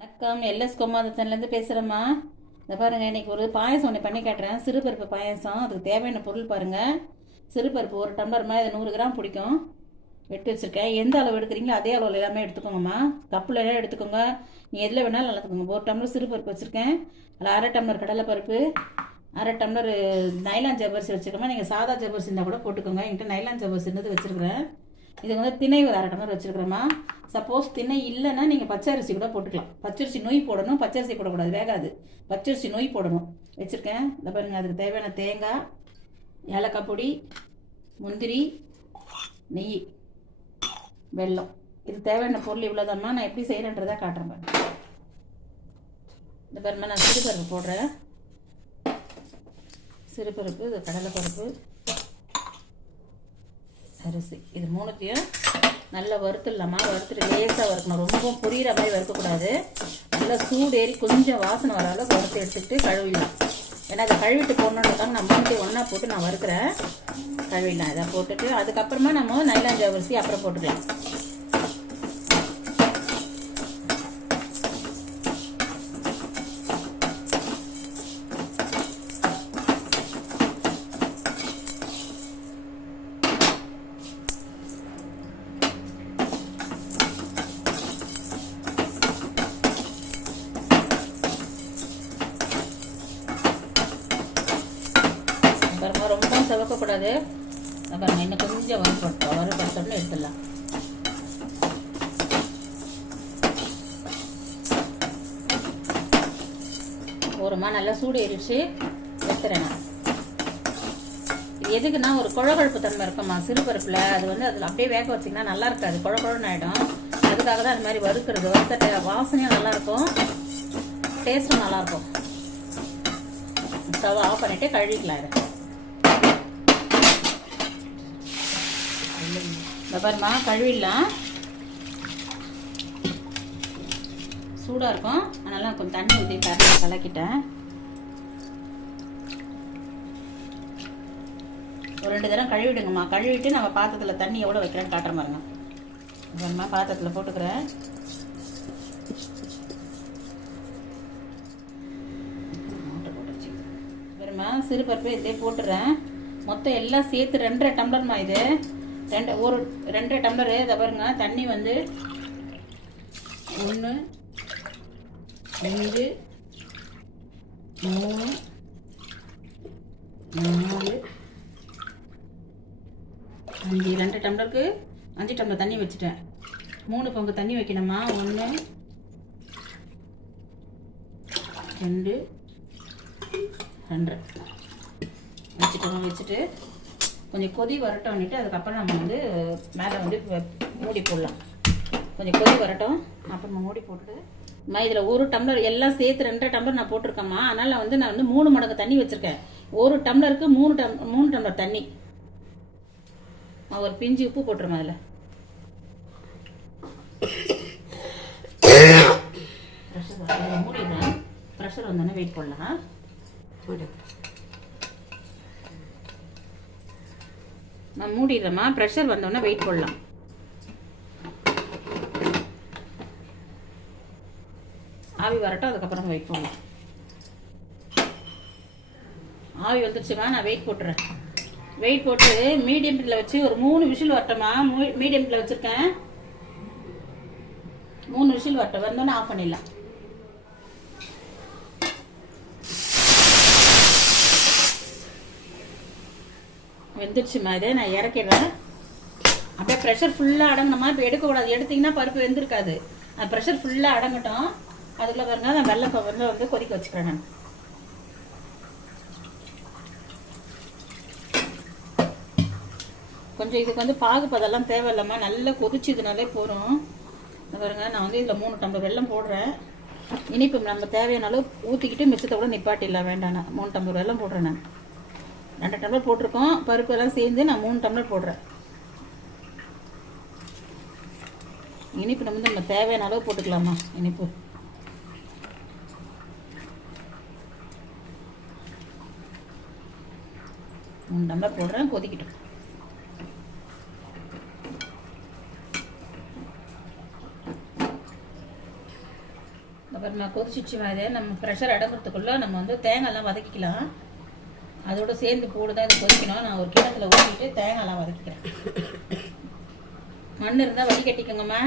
வணக்கம். எல்எஸ் கோமாதத்தன்லேருந்து பேசுகிறேம்மா இந்த பாருங்கள் இன்றைக்கி ஒரு பாயசம் ஒன்று பண்ணி காட்டுறேன். சிறுபருப்பு பாயசம். அதுக்கு தேவையான பொருள் பாருங்கள் சிறுபருப்பு ஒரு டம்ளர் மாதிரி அது நூறு கிராம் பிடிக்கும். வெட்டி வச்சுருக்கேன். எந்த அளவு எடுக்கிறீங்களோ அதே அளவில் எல்லாமே எடுத்துக்கோங்கம்மா. கப்பில் எல்லாம் எடுத்துக்கோங்க. நீ எதில் வேணாலும் எடுத்துக்கோங்க ஒரு டம்ளர் சிறுபருப்பு வச்சுருக்கேன். அதில் அரை டம்ளர் கடலைப்பருப்பு அரை டம்ளர் நைலான் ஜவ்வரிசி வச்சுருக்கோமா நீங்கள் சாதா ஜவ்வரிசி இருந்தால் கூட போட்டுக்கோங்க. என்கிட்ட நைலான் ஜவ்வரிசி இருந்தது வச்சுருக்கிறேன். இதுக்கு வந்து திணை ஒரு அரை டம்ளர் வச்சுருக்கிறேம்மா சப்போஸ் திணை இல்லைன்னா நீங்கள் பச்சரிசி கூட போட்டுக்கலாம். பச்சரிசி நொய் போடணும் பச்சரிசி போடக்கூடாது வேகாது. பச்சரிசி நொய் போடணும். வச்சுருக்கேன். இந்த பாருங்கள் அதுக்கு தேவையான தேங்காய் ஏலக்காய் பொடி முந்திரி நெய் வெல்லம். இது தேவையான பொருள் இவ்வளோதாம்மா நான் எப்படி செய்கிறேன்றதை காட்டுறேன் பாருங்க. இந்த பாருமா நான் சிறுபருப்பு போடுறேன். சிறுபருப்பு இது கடலைப்பருப்பு. அரிசி. இது மூணுத்தையும் நல்லா வறுத்துடலாமா? வறுத்துட்டு லேசாக வறுக்கணும். ரொம்ப புரிகிற மாதிரி வறுக்கக்கூடாது. நல்லா சூடு ஏறி கொஞ்சம் வாசனை வர அளவுக்கு வறுத்து எடுத்துக்கிட்டு கழுவிடலாம். ஏன்னா அதை கழுவிட்டு போடணுன்றதுக்காக நான் மூணுத்தையும் ஒன்றா போட்டு நான் வறுக்கிறேன். கழுவிடலாம். இதை போட்டுட்டு அதுக்கப்புறமா நம்ம நைலான் அரிசி அப்புறம் போட்டுக்கலாம் பாருங்க போகக்கூடாது அப்புறம் பாருங்க இன்னும் கொஞ்சம் வறுபட்டோம் வறுபட்டோம்னு எடுத்துடலாம். ஒருமா நல்லா சூடு எரிச்சு எடுத்துறேன் நான். இது எதுக்குன்னா ஒரு குழகுழப்பு தன்மை இருக்குமா சிறுபருப்பில் அது வந்து அதில் அப்படியே வேக வச்சிங்கன்னா நல்லா இருக்காது. குழ குழன்னு ஆகிடும் அதுக்காக தான் அது மாதிரி வறுக்கிறது. வறுத்த வாசனையும் நல்லாயிருக்கும் டேஸ்ட்டும் நல்லாயிருக்கும் ஸ்டவ் ஆஃப் பண்ணிவிட்டு கழுவிக்கலாம் இதை. இந்த பாருமா கழுவிடலாம். சூடாக இருக்கும். அதனால் கொஞ்சம் தண்ணி ஊற்றி கரண்டி கலக்கிட்டேன். ஒரு ரெண்டு தடவை கழுவிடுங்கம்மா. கழுவிட்டு நம்ம பாத்திரத்தில் தண்ணி எவ்வளோ வைக்கிறேன்னு காட்டுற பாருங்க பாருமா பாத்திரத்தில் போட்டுக்கிறேன். பாருமா சிறுபருப்பு இதே போட்டுறேன். மொத்தம் எல்லாம் சேர்த்து ரெண்டரை டம்ளர்மா இது. ரெண்டு ஒரு ரெண்டு டம்ளரு இதை பாருங்க தண்ணி வந்து ஒன்று அஞ்சு மூணு நாலு அஞ்சு ரெண்டு டம்ளருக்கு அஞ்சு டம்ளர் தண்ணி வச்சுட்டேன். மூணு பங்கு தண்ணி வைக்கணுமா? ஒன்று ரெண்டு ரெண்டு வச்சுட்டோம் வச்சுட்டு கொஞ்சம் கொதி வரட்டோன்னுட்டு அதுக்கப்புறம் நம்ம வந்து மேலே வந்து மூடி போடலாம். கொஞ்சம் கொதி வரட்டும். அப்புறமா மூடி போட்டுட்டு அம்மா இதில் ஒரு டம்ளர் எல்லாம் சேர்த்து ரெண்டரை டம்ளர் நான் போட்டிருக்கேம்மா. அதனால் வந்து நான் வந்து மூணு மடங்கு தண்ணி வச்சுருக்கேன். ஒரு டம்ளருக்கு மூணு டம் மூணு டம்ளர் தண்ணி. ஒரு பிஞ்சு உப்பு போட்டுருமா அதில். ப்ரெஷர் மூடிடுறேன் ப்ரெஷர் வந்தோடனே வெயிட் பண்ணலாம். நான் மூடிடுறேம்மா. ப்ரெஷர் வந்தோடனே வெயிட் போடலாம். ஆவி வரட்டும் அதுக்கப்புறம் வெயிட் பண்ணலாம் ஆவி வந்துருச்சுமா நான் வெயிட் போட்டுறேன். வெயிட் போட்டு மீடியம் ஹீட்டில் வச்சு ஒரு மூணு விசில் வரட்டோமா மீடியம் ஹீட்டில் வச்சுருக்கேன். மூணு விசில் வரட்டும். வந்தோடனே ஆஃப் பண்ணிடலாம். வெந்துருச்சுமா இதே நான் இறக்கிடுறேன். அப்படியே ப்ரெஷர் ஃபுல்லாக அடங்கணுமா இப்போ எடுக்கக்கூடாது. எடுத்தீங்கன்னா பருப்பு வெந்திருக்காது. அது ப்ரெஷர் ஃபுல்லாக அடங்கட்டும். அதுக்குள்ள பாருங்க நான் வெள்ளை வந்து வந்து கொதிக்க வச்சுக்கிறேன் நான். கொஞ்சம் இதுக்கு வந்து பாகுப்பதெல்லாம் தேவையில்லாமா நல்லா கொதிச்சதுனாலே போகிறோம் பாருங்க நான் வந்து இதில் மூணு டம்ளர் வெள்ளம் போடுறேன். இனிப்பு நம்ம தேவையான அளவு ஊற்றிக்கிட்டு மிச்சத்தை கூட நிப்பாட்டிடலாம். வேண்டாம் நான். மூணு டம்ளர் வெல்லம் போடுறேன் நான். ரெண்டு டம்ளர் போட்டிருக்கோம். பருப்பு எல்லாம் சேர்ந்து நான் மூணு டம்ளர் போடுறேன். இனிப்பு நம்ம வந்து நம்ம தேவையான அளவு போட்டுக்கலாமா? இனிப்பு. மூணு டம்ளர் போடுறேன் கொதிக்கட்டும். அப்புறமா கொதிச்சிச்சு மாதிரி. நம்ம ப்ரெஷர் அடங்குறதுக்குள்ளே நம்ம வந்து தேங்காய்லாம் வதக்கிக்கலாம். அதோட சேர்ந்து போட்டு தான் இது கொதிக்கணும். நான் ஒரு கிணத்துல ஊற்றிட்டு தேங்காய்லாம் வதக்கிக்கிறேன். மண் இருந்தால் வடிகட்டிக்கோங்கம்மா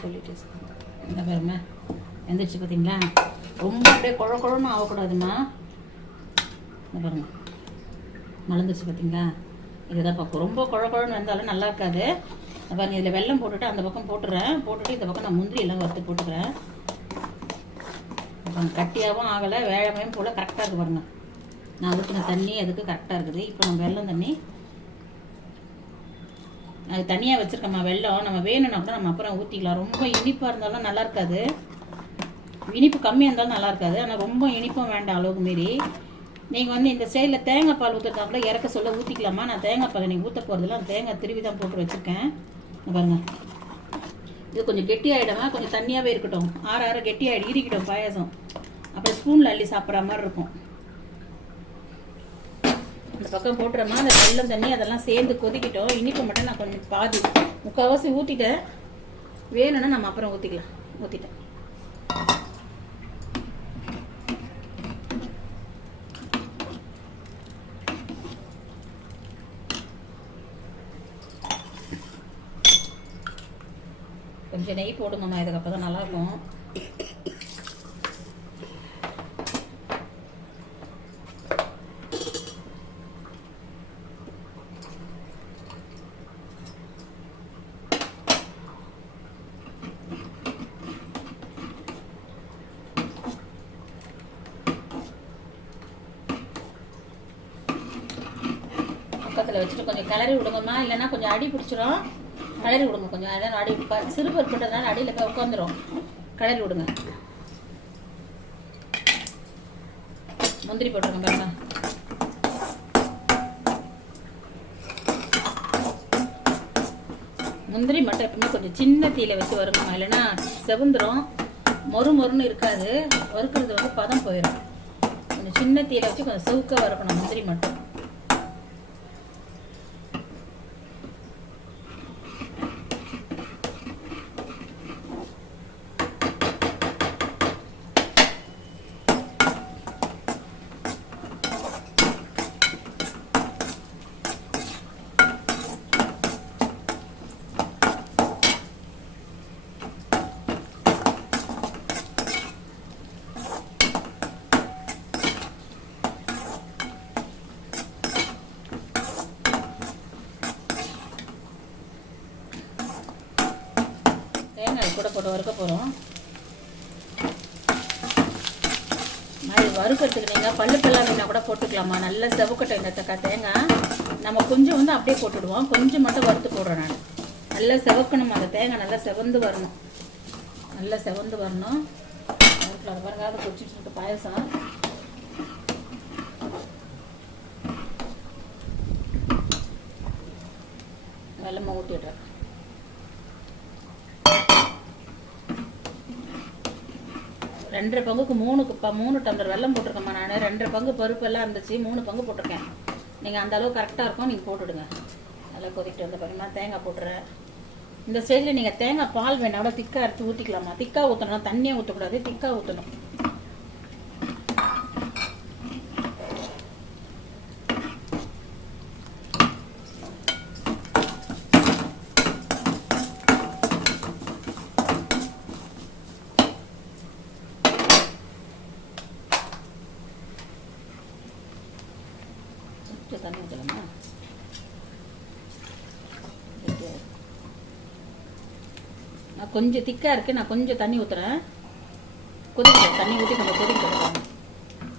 சொல்லிட்டு இந்த பாருங்க. எந்திரிச்சு பார்த்தீங்களா ரொம்ப அப்படியே குழ குழன்னு ஆகக்கூடாதுமா. இந்த பாருங்க. மலர்ந்துச்சு பார்த்தீங்களா இதுதான் பார்ப்போம் ரொம்ப குழ குழன்னு வந்தாலும் நல்லா இருக்காது. இந்த பாருங்க இதில் வெல்லம் போட்டுட்டு அந்த பக்கம் போட்டுறேன். போட்டுட்டு இந்த பக்கம் நான் முந்திரி எல்லாம் வறுத்து போட்டுக்கிறேன். அப்போ கட்டியாகவும் ஆகலை வேழமையும் போல் கரெக்டாக இருக்குது பாருங்க. நான் ஊற்றின தண்ணி அதுக்கு கரெக்டாக இருக்குது. இப்போ நம்ம வெல்லம் தண்ணி அது தனியாக வச்சுருக்கம்மா வெள்ளம் நம்ம வேணும்னா கூட நம்ம அப்புறம் ஊற்றிக்கலாம் ரொம்ப இனிப்பாக இருந்தாலும் நல்லா இருக்காது. இனிப்பு கம்மியாக இருந்தாலும் நல்லா இருக்காது. ஆனால் ரொம்ப இனிப்பும் வேண்டாம் அளவுக்கு மீறி. நீங்கள் வந்து இந்த சைடில் தேங்காய் பால் ஊற்றுறதா கூட இறக்க சொல்ல ஊற்றிக்கலாமா நான் தேங்காய் பால் நீங்கள் ஊற்ற போகிறதுல தேங்காய் திருவி தான் போட்டு வச்சுருக்கேன். பாருங்கள் இது கொஞ்சம் கெட்டியாகிடுமா கொஞ்சம் தண்ணியாகவே இருக்கட்டும். ஆற ஆற கெட்டியாயிடு இடிக்கட்டும் பாயாசம். அப்புறம் ஸ்பூனில் அள்ளி சாப்பிட்ற மாதிரி இருக்கும். இந்த பக்கம் போட்டுறோமா அந்த வெள்ளம் தண்ணி அதெல்லாம் சேர்ந்து கொதிக்கிட்டோம். இனிப்பு மட்டும் நான் கொஞ்சம் பாதி முக்கால்வாசி ஊற்றிட்டேன் வேணும்னா நம்ம அப்புறம் ஊற்றிக்கலாம் ஊற்றிட்டேன் கொஞ்சம் நெய் போடுங்கம்மா இதுக்கப்புறம் நல்லாயிருக்கும். பக்கத்தில் வச்சுட்டு கொஞ்சம் கிளறி விடுங்கம்மா. இல்லைன்னா கொஞ்சம் அடி பிடிச்சிரும். கிளறி விடுங்க கொஞ்சம். அடி அடி ப- சிறு பருப்புன்றதுனால அடியில் போய் உட்காந்துரும் கிளறி விடுங்க. முந்திரி போட்டுருங்க பாருங்க. முந்திரி மட்டும் எப்பவுமே கொஞ்சம் சின்ன தீயில வச்சு வருங்கம்மா இல்லைன்னா செவந்துரும். மொறு மொறுன்னு இருக்காது. வறுக்கிறது வந்து பதம் போயிடும் கொஞ்சம் சின்ன தீயில வச்சு கொஞ்சம் செவுக்க வறுக்கணும் முந்திரி மட்டும் தேங்காய் கூட போட்டு வறுக்க போகிறோம் மாதிரி வறுக்கிறதுக்கு நீங்கள் பல்லு பல்லா மீனாக கூட போட்டுக்கலாமா? நல்லா செவக்கட்டை இந்த தக்கா தேங்காய். நம்ம கொஞ்சம் வந்து அப்படியே போட்டுடுவோம். கொஞ்சம் மட்டும் வறுத்து போடுறேன் நான். நல்லா செவக்கணும். அந்த தேங்காய் நல்லா செவந்து வரணும். நல்லா செவந்து வரணும். வறுக்கலாம் அது பாருங்க அதை கொச்சிட்டு இருக்கு பாயசம். வெள்ளமாக ஊட்டிடுறேன் ரெண்டரை பங்குக்கு மூணு குப்பா மூணு டம்ளர் வெல்லம் போட்டிருக்கேம்மா நான். ரெண்டரை பங்கு பருப்பு எல்லாம் இருந்துச்சு. மூணு பங்கு போட்டிருக்கேன். நீங்கள் அந்த அளவு கரெக்டாக இருக்கும் நீங்கள் போட்டுடுங்க. நல்லா கொதிக்கிட்டு வந்த பாருங்கம்மா தேங்காய் போட்டுறேன். இந்த ஸ்டேஜில் நீங்கள் தேங்காய் பால் வேணால் கூட திக்காக எடுத்து ஊற்றிக்கலாமா திக்காக ஊற்றணும் தண்ணியாக ஊற்றக்கூடாது திக்காக ஊற்றணும் கொஞ்சம் தண்ணி ஊற்றலாமா நான் கொஞ்சம் திக்காக இருக்குது நான் கொஞ்சம் தண்ணி ஊற்றுறேன் கொதிக்கிறேன் தண்ணி ஊற்றி கொஞ்சம் கொதிக்கட்டும்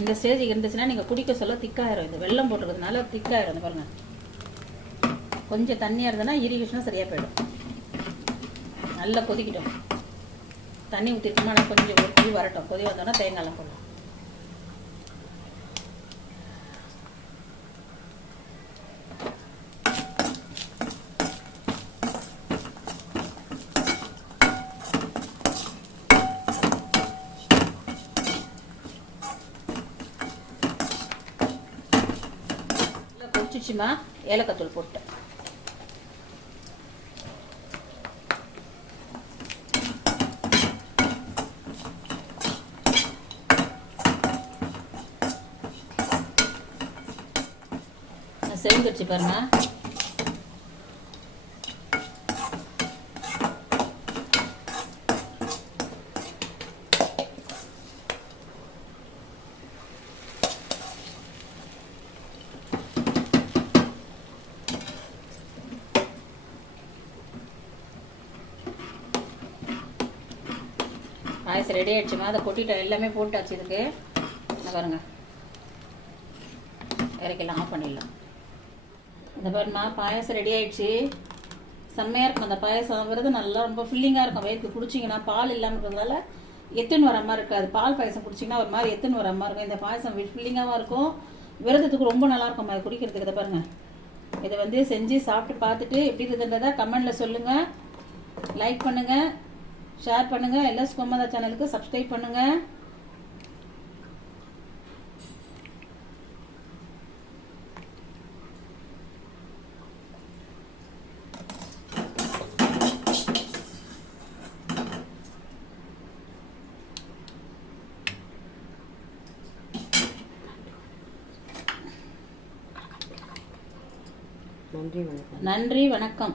இந்த ஸ்டேஜுக்கு இருந்துச்சுன்னா நீங்கள் குடிக்க சொல்ல திக்காயிரும். இது வெள்ளம் போட்டுருக்கிறதுனால திக்காயிரும் பாருங்கள் கொஞ்சம் தண்ணியாக இருந்ததுன்னா இரிகேஷனாக சரியாக போயிடும். நல்லா கொதிக்கட்டும். தண்ணி ஊற்றிட்டோம்னா நல்லா கொஞ்சம் ஊற்றி வரட்டும். கொதி வந்தோன்னா தேங்காய்லாம் போடலாம். நல்லா கொதிச்சிச்சுமா ஏலக்காய் தூள் போட்டேன் பாருங்க. பாயசம் ரெடி ஆயிடுச்சுமா? அதை கொட்டிட்டேன் எல்லாமே போட்டாச்சு இதுக்கு. பாருங்க. இறக்கலாம் ஆஃப் பண்ணிடலாம். இந்த பாருமா பாயசம் ரெடி ஆயிடுச்சு. செம்மையாக இருக்கும் அந்த பாயசம் நல்லா ரொம்ப ஃபில்லிங்காக இருக்கும். வயிற்றுக்கு குடிச்சிங்கன்னா பால் இல்லாமல் இருக்கிறதுனால எத்துன்னு வர மாதிரி இருக்காது. பால் பாயசம் குடிச்சிங்கன்னா ஒரு மாதிரி எத்துன்னு வர மாதிரி இருக்கும். இந்த பாயசம் ஃபில்லிங்காகவும் இருக்கும். விரதத்துக்கு ரொம்ப நல்லாயிருக்கும் அது குடிக்கிறதுக்கு இதை பாருங்கள் இதை வந்து செஞ்சு சாப்பிட்டு பார்த்துட்டு எப்படி இருக்குன்றதை கமெண்டில் சொல்லுங்கள் லைக் பண்ணுங்கள் ஷேர் பண்ணுங்கள் எல்எஸ் கோமதா சேனலுக்கு சப்ஸ்கிரைப் பண்ணுங்கள் நன்றி வணக்கம். நன்றி வணக்கம்.